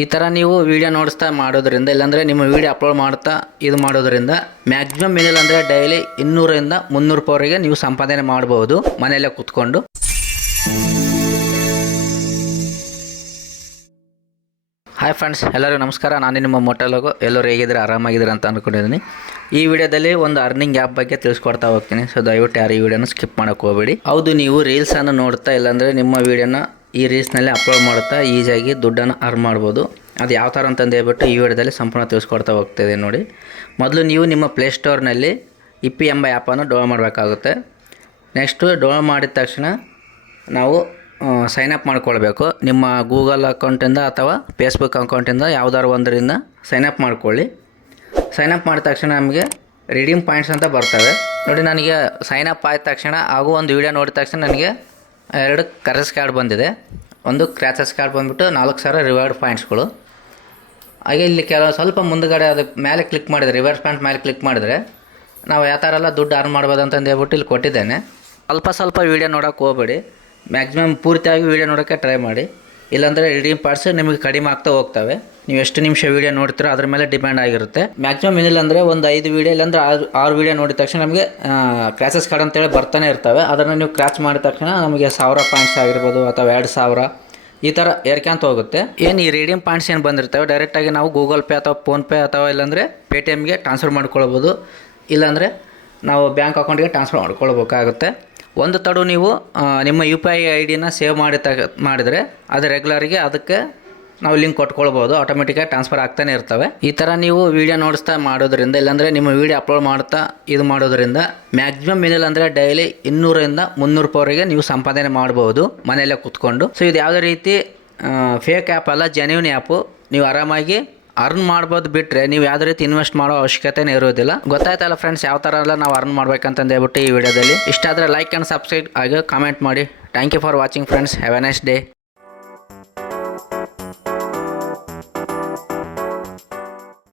ಈ ಥರ ನೀವು ವೀಡಿಯೋ ನೋಡಿಸ್ತಾ ಮಾಡೋದ್ರಿಂದ, ಇಲ್ಲಾಂದರೆ ನಿಮ್ಮ ವಿಡಿಯೋ ಅಪ್ಲೋಡ್ ಮಾಡ್ತಾ ಇದು ಮಾಡೋದ್ರಿಂದ ಮ್ಯಾಕ್ಸಿಮಮ್ ಏನಿಲ್ಲ ಅಂದರೆ ಡೈಲಿ ಇನ್ನೂರರಿಂದ ಮುನ್ನೂರು ರೂಪಾಯಿವರೆಗೆ ನೀವು ಸಂಪಾದನೆ ಮಾಡ್ಬೋದು ಮನೆಯಲ್ಲೇ ಕೂತ್ಕೊಂಡು. ಹಾಯ್ ಫ್ರೆಂಡ್ಸ್ ಎಲ್ಲರಿಗೂ ನಮಸ್ಕಾರ. ನಾನು ನಿಮ್ಮ ಮೊಟ್ಟಲಗು ಎಲ್ಲರೂ ಹೇಗಿದ್ರೆ ಆರಾಮಾಗಿದ್ದೀರ ಅಂತ ಅಂದ್ಕೊಂಡಿದ್ದೀನಿ ಈ ವಿಡಿಯೋದಲ್ಲಿ ಒಂದು ಅರ್ನಿಂಗ್ ಆ್ಯಪ್ ಬಗ್ಗೆ ತಿಳಿಸ್ಕೊಡ್ತಾ ಹೋಗ್ತೀನಿ. ಸೊ ದಯವಿಟ್ಟು ಯಾರು ಈ ವಿಡಿಯೋನ ಸ್ಕಿಪ್ ಮಾಡೋಕ್ಕೆ ಹೋಗಬೇಡಿ. ಹೌದು, ನೀವು ರೀಲ್ಸನ್ನು ನೋಡ್ತಾ ಇಲ್ಲಾಂದರೆ ನಿಮ್ಮ ವಿಡಿಯೋನ ಈ ರೀಲ್ಸ್ನಲ್ಲಿ ಅಪ್ಲೋಡ್ ಮಾಡುತ್ತಾ ಈಸಿಯಾಗಿ ದುಡ್ಡನ್ನು ಅರ್ನ್ ಮಾಡ್ಬೋದು. ಅದು ಯಾವ ಥರ ಅಂತಂದು ಹೇಳ್ಬಿಟ್ಟು ಈ ವಿಡಿಯೋದಲ್ಲಿ ಸಂಪೂರ್ಣ ತಿಳಿಸ್ಕೊಡ್ತಾ ಹೋಗ್ತಿದೆ ನೋಡಿ. ಮೊದಲು ನೀವು ನಿಮ್ಮ ಪ್ಲೇಸ್ಟೋರ್ನಲ್ಲಿ ಇಪ್ಪಿ ಎಂಬ ಆ್ಯಪನ್ನು ಡೌನ್ಲೋಡ್ ಮಾಡಬೇಕಾಗುತ್ತೆ. ನೆಕ್ಸ್ಟು ಡೌನ್ಲೋಡ್ ಮಾಡಿದ ತಕ್ಷಣ ನಾವು ಸೈನ್ ಅಪ್ ಮಾಡ್ಕೊಳ್ಬೇಕು. ನಿಮ್ಮ ಗೂಗಲ್ ಅಕೌಂಟಿಂದ ಅಥವಾ ಫೇಸ್ಬುಕ್ ಅಕೌಂಟಿಂದ ಯಾವ್ದಾದ್ರು ಒಂದರಿಂದ ಸೈನ್ ಅಪ್ ಮಾಡ್ಕೊಳ್ಳಿ. ಸೈನ್ ಅಪ್ ಮಾಡಿದ ತಕ್ಷಣ ನಮಗೆ ರೀಡಿಂಗ್ ಪಾಯಿಂಟ್ಸ್ ಅಂತ ಬರ್ತವೆ. ನೋಡಿ, ನನಗೆ ಸೈನ್ ಅಪ್ ಆದ ತಕ್ಷಣ ಹಾಗೂ ಒಂದು ವಿಡಿಯೋ ನೋಡಿದ ತಕ್ಷಣ ನನಗೆ ಎರಡು ಕರೆಸ್ ಕಾರ್ಡ್ ಬಂದಿದೆ. ಒಂದು ಕ್ರ್ಯಾಚಸ್ ಕಾರ್ಡ್ ಬಂದುಬಿಟ್ಟು ನಾಲ್ಕು ಸಾವಿರ ರಿವಾರ್ಡ್ ಪಾಯಿಂಟ್ಸ್ಗಳು ಹಾಗೆ ಇಲ್ಲಿ ಕೆಲವು ಸ್ವಲ್ಪ ಮುಂದುಗಡೆ ಅದು ಮೇಲೆ ಕ್ಲಿಕ್ ಮಾಡಿದರೆ ರಿವಾರ್ಡ್ ಪಾಯಿಂಟ್ ಮೇಲೆ ಕ್ಲಿಕ್ ಮಾಡಿದರೆ, ನಾವು ಯಾವ ಥರ ಎಲ್ಲ ದುಡ್ಡು ಅರ್ನ್ ಮಾಡ್ಬೋದು ಅಂತಂದು ಹೇಳ್ಬಿಟ್ಟು ಇಲ್ಲಿ ಕೊಟ್ಟಿದ್ದೇನೆ. ಸ್ವಲ್ಪ ಸ್ವಲ್ಪ ವೀಡಿಯೋ ನೋಡೋಕೆ ಹೋಗಬೇಡಿ. ಮ್ಯಾಕ್ಸಿಮಮ್ ಪೂರ್ತಿಯಾಗಿ ವೀಡಿಯೋ ನೋಡೋಕ್ಕೆ ಟ್ರೈ ಮಾಡಿ. ಇಲ್ಲಾಂದರೆ ರಿಡೀಮ್ ಪಾರ್ಟ್ಸ್ ನಿಮಗೆ ಕಡಿಮೆ ಆಗ್ತಾ ಹೋಗ್ತವೆ. ನೀವು ಎಷ್ಟು ನಿಮಿಷ ವೀಡಿಯೋ ನೋಡ್ತೀರೋ ಅದ್ರ ಮೇಲೆ ಡಿಪೆಂಡ್ ಆಗಿರುತ್ತೆ. ಮ್ಯಾಕ್ಸಿಮಮ್ ಏನಿಲ್ಲ ಅಂದರೆ ಒಂದು ಐದು ವೀಡಿಯೋ ಇಲ್ಲಾಂದ್ರೆ ಆರು ಆರು ವೀಡಿಯೋ ನೋಡಿದ ತಕ್ಷಣ ನಮಗೆ ಕ್ರ್ಯಾಚಸ್ ಕಾರ್ಡ್ ಅಂತೇಳಿ ಬರ್ತಾನೆ ಇರ್ತವೆ. ಅದನ್ನು ನೀವು ಕ್ರ್ಯಾಚ್ ಮಾಡಿದ ತಕ್ಷಣ ನಮಗೆ ಸಾವಿರ ಪಾಯಿಂಟ್ಸ್ ಆಗಿರ್ಬೋದು ಅಥವಾ ಎರಡು ಸಾವಿರ ಈ ಥರ ಏರ್ಕ್ಯಾಂತ ಹೋಗುತ್ತೆ. ಏನು ಈ ರೀಡಿಯಮ್ ಪಾಯಿಂಟ್ಸ್ ಏನು ಬಂದಿರ್ತವೆ? ಡೈರೆಕ್ಟಾಗಿ ನಾವು ಗೂಗಲ್ ಪೇ ಅಥವಾ ಫೋನ್ಪೇ ಅಥವಾ ಇಲ್ಲಾಂದರೆ ಪೇ ಟಿ ಎಮ್ಗೆ ಟ್ರಾನ್ಸ್ಫರ್ ಮಾಡ್ಕೊಳ್ಬೋದು. ಇಲ್ಲಾಂದರೆ ನಾವು ಬ್ಯಾಂಕ್ ಅಕೌಂಟ್ಗೆ ಟ್ರಾನ್ಸ್ಫರ್ ಮಾಡ್ಕೊಳ್ಬೇಕಾಗುತ್ತೆ. ಒಂದು ತಡು ನೀವು ನಿಮ್ಮ ಯು ಪಿ ಐ ಐ ಡಿನ ಸೇವ್ ಮಾಡಿ ತಗ, ಮಾಡಿದರೆ ಅದು ರೆಗ್ಯುಲರಿಗೆ ಅದಕ್ಕೆ ನಾವು ಲಿಂಕ್ ಕೊಟ್ಕೊಳ್ಬೋದು ಆಟೋಮೆಟಿಕಾಗಿ ಟ್ರಾನ್ಸ್ಫರ್ ಆಗ್ತಾನೆ ಇರ್ತವೆ. ಈ ಥರ ನೀವು ವೀಡಿಯೋ ನೋಡಿಸ್ತಾ ಮಾಡೋದ್ರಿಂದ, ಇಲ್ಲಾಂದರೆ ನಿಮ್ಮ ವೀಡಿಯೋ ಅಪ್ಲೋಡ್ ಮಾಡ್ತಾ ಇದು ಮಾಡೋದ್ರಿಂದ ಮ್ಯಾಕ್ಸಿಮಮ್ ಏನಿಲ್ಲ ಅಂದರೆ ಡೈಲಿ ಇನ್ನೂರಿಂದ ಮುನ್ನೂರು ರೂಪಾಯಿವರೆಗೆ ನೀವು ಸಂಪಾದನೆ ಮಾಡ್ಬೋದು, ಮನೆಯಲ್ಲೇ ಕೂತ್ಕೊಂಡು. ಸೊ ಇದು ಯಾವುದೇ ರೀತಿ ಫೇಕ್ ಆ್ಯಪ್ ಅಲ್ಲ ಜೆನ್ಯೂನ್ ಆ್ಯಪು ನೀವು ಆರಾಮಾಗಿ ಅರ್ನ್ ಮಾಡ್ಬೋದು ಬಿಟ್ಟರೆ ನೀವು ಯಾವುದೇ ರೀತಿ ಇನ್ವೆಸ್ಟ್ ಮಾಡೋ ಅವಶ್ಯಕತೆನೇ ಇರೋದಿಲ್ಲ. ಗೊತ್ತಾಯ್ತಲ್ಲ ಫ್ರೆಂಡ್ಸ್ ಯಾವ ಥರ ಎಲ್ಲ ನಾವು ಅರ್ನ್ ಮಾಡ್ಬೇಕಂತಂದು ಹೇಳ್ಬಿಟ್ಟು ಈ ವಿಡಿಯೋದಲ್ಲಿ. ಇಷ್ಟ ಆದರೆ ಲೈಕ್ ಆ್ಯಂಡ್ ಸಬ್ಸ್ಕ್ರೈಬ್ ಆಗಿ ಕಾಮೆಂಟ್ ಮಾಡಿ. Thank you for watching friends have a nice day